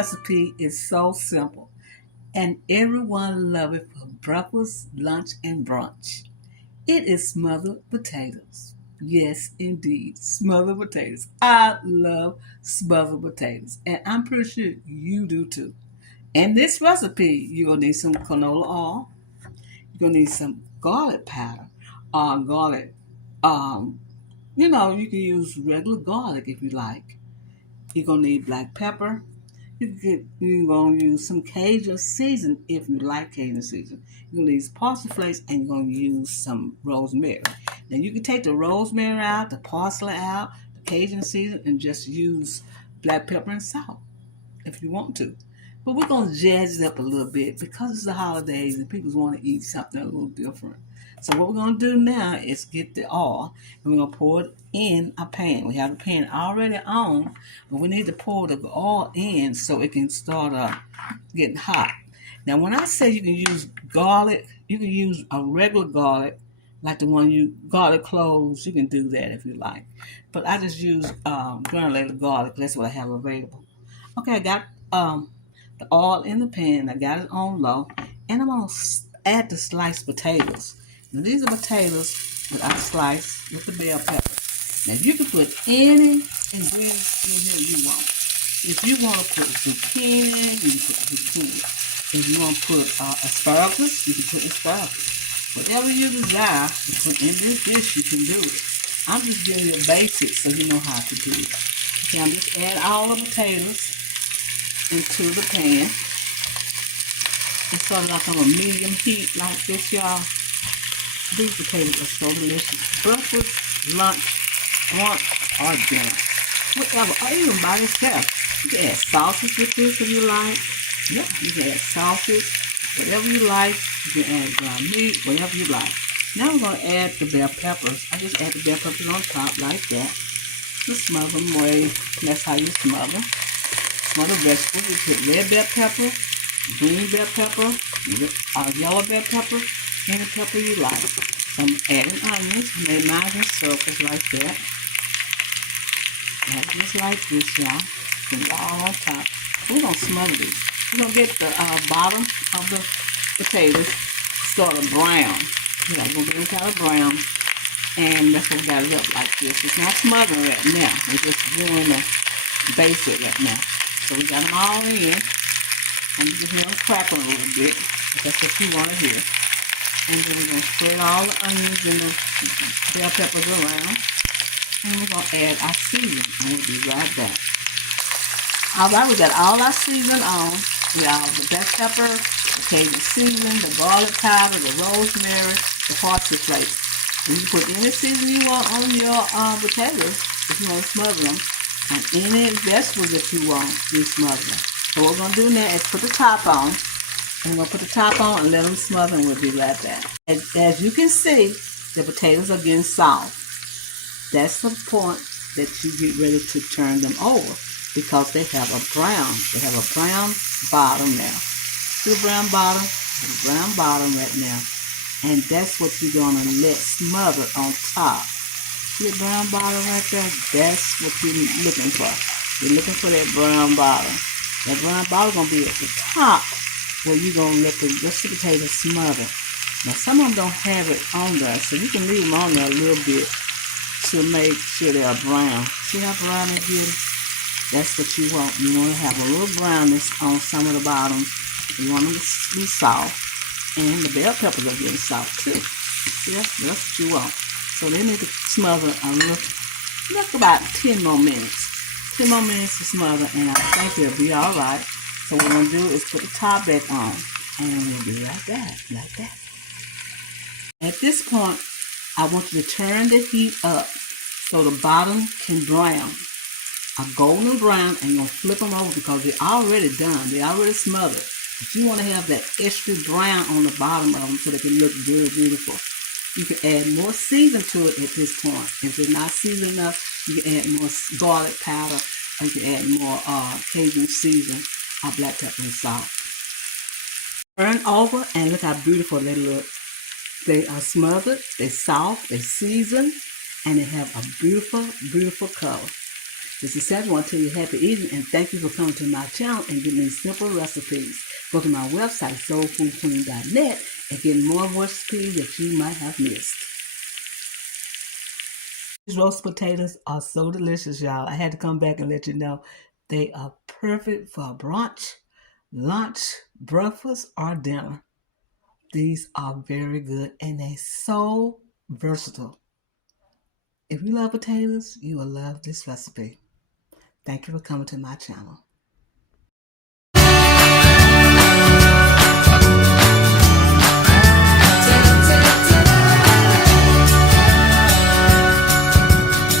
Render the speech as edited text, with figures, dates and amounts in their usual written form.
recipe is so simple, and everyone loves it for breakfast, lunch, and brunch. It is smothered potatoes. Yes, indeed, smothered potatoes. I love smothered potatoes, and I'm pretty sure you do too. In this recipe, you're gonna need some canola oil. You're gonna need some garlic powder, garlic. Um, you can use regular garlic if you like. You're gonna need black pepper. You're gonna use some Cajun season if you like Cajun season. You're gonna use parsley flakes and you're gonna use some rosemary. Now you can take the rosemary out, the parsley out, the Cajun season, and just use black pepper and salt if you want to. But we're gonna jazz it up a little bit because it's the holidays and people want to eat something a little different. So what we're gonna do now is get the oil and we're gonna pour it in a pan. We have the pan already on, but we need to pour the oil in so it can start getting hot. Now when I say you can use garlic, you can use a regular garlic, like the one garlic cloves. You can do that if you like. But I just use granulated garlic. That's what I have available. Okay, I got the oil in the pan. I got it on low, and I'm gonna add the sliced potatoes. Now these are potatoes that I sliced with the bell pepper. Now you can put any ingredients in here you want. If you want to put zucchini, you can put zucchini. If you want to put asparagus, you can put asparagus. Whatever you desire to put in this dish, you can do it. I'm just giving you a basic so you know how to do it. Okay, I'm just add all the potatoes into the pan. It's sort of like on a medium heat like this, y'all. These potatoes are so delicious. Breakfast, lunch, brunch, or dinner. Whatever, or even by yourself. You can add sausage with this if you like. Yep, you can add sausage, whatever you like. You can add ground meat, whatever you like. Now we're going to add the bell peppers. I just add the bell peppers on top like that. Just smother them away. That's how you smother. Smother vegetables. You put red bell pepper, green bell pepper, yellow bell pepper, any pepper you like. So I'm adding onions. Made mine in circles like that. Add just like this, y'all. Put it all on top. We're going to smother these. We're going to get the bottom of the potatoes sort of brown. Yeah, we're going to get it kind of brown. And that's what we got it up like this. It's not smothering right now. We're just doing the basic right now. So we got them all in. And you can hear them crackling a little bit. That's what you want to hear. And then we're going to spread all the onions and the bell peppers around. And we're going to add our seasoning. And we'll be right back. Alright, we got all our seasoning on. We got the bell pepper, the Cajun seasoning, the garlic powder, the rosemary, the parsley flakes. You can put any seasoning you want on your potatoes if you want to smother them. And any vegetables that you want, you smother them. So what we're going to do now is put the top on. And we're going to put the top on and let them smother and we'll be right back. As you can see, the potatoes are getting soft. That's the point that you get ready to turn them over because they have a brown. They have a brown bottom now. See the brown bottom? The brown bottom right now. And that's what you're going to let smother on top. See the brown bottom right there? That's what you're looking for. You're looking for that brown bottom. That brown bottom is going to be at the top where you're going to let the rest of the potatoes smother. Now some of them don't have it on there, so you can leave them on there a little bit to make sure they're brown. See how brown they're getting? That's what you want. You want to have a little brownness on some of the bottoms. You want them to be soft. And the bell peppers are getting soft too. See, that's what you want. So they need to smother a little, like about 10 more minutes. 10 more minutes to smother and I think it'll be alright. So what we're going to do is put the top back on. And we'll be right back, like that. At this point, I want you to turn the heat up so the bottom can brown. A golden brown, and you're going to flip them over because they're already done. They're already smothered. But you want to have that extra brown on the bottom of them so they can look good, beautiful. You can add more season to it at this point. If it's not seasoned enough, you can add more garlic powder, or you can add more Cajun season, or black pepper and salt. Turn over and look how beautiful they look. They are smothered, they're soft, they're seasoned, and they have a beautiful, beautiful color. This is Sandra. I want to tell you happy eating and thank you for coming to my channel and getting these simple recipes. Go to my website, soulfoodqueen.net, and get more recipes that you might have missed. These roast potatoes are so delicious, y'all. I had to come back and let you know they are perfect for brunch, lunch, breakfast, or dinner. These are very good and they're so versatile. If you love potatoes, you will love this recipe. Thank you for coming to my channel.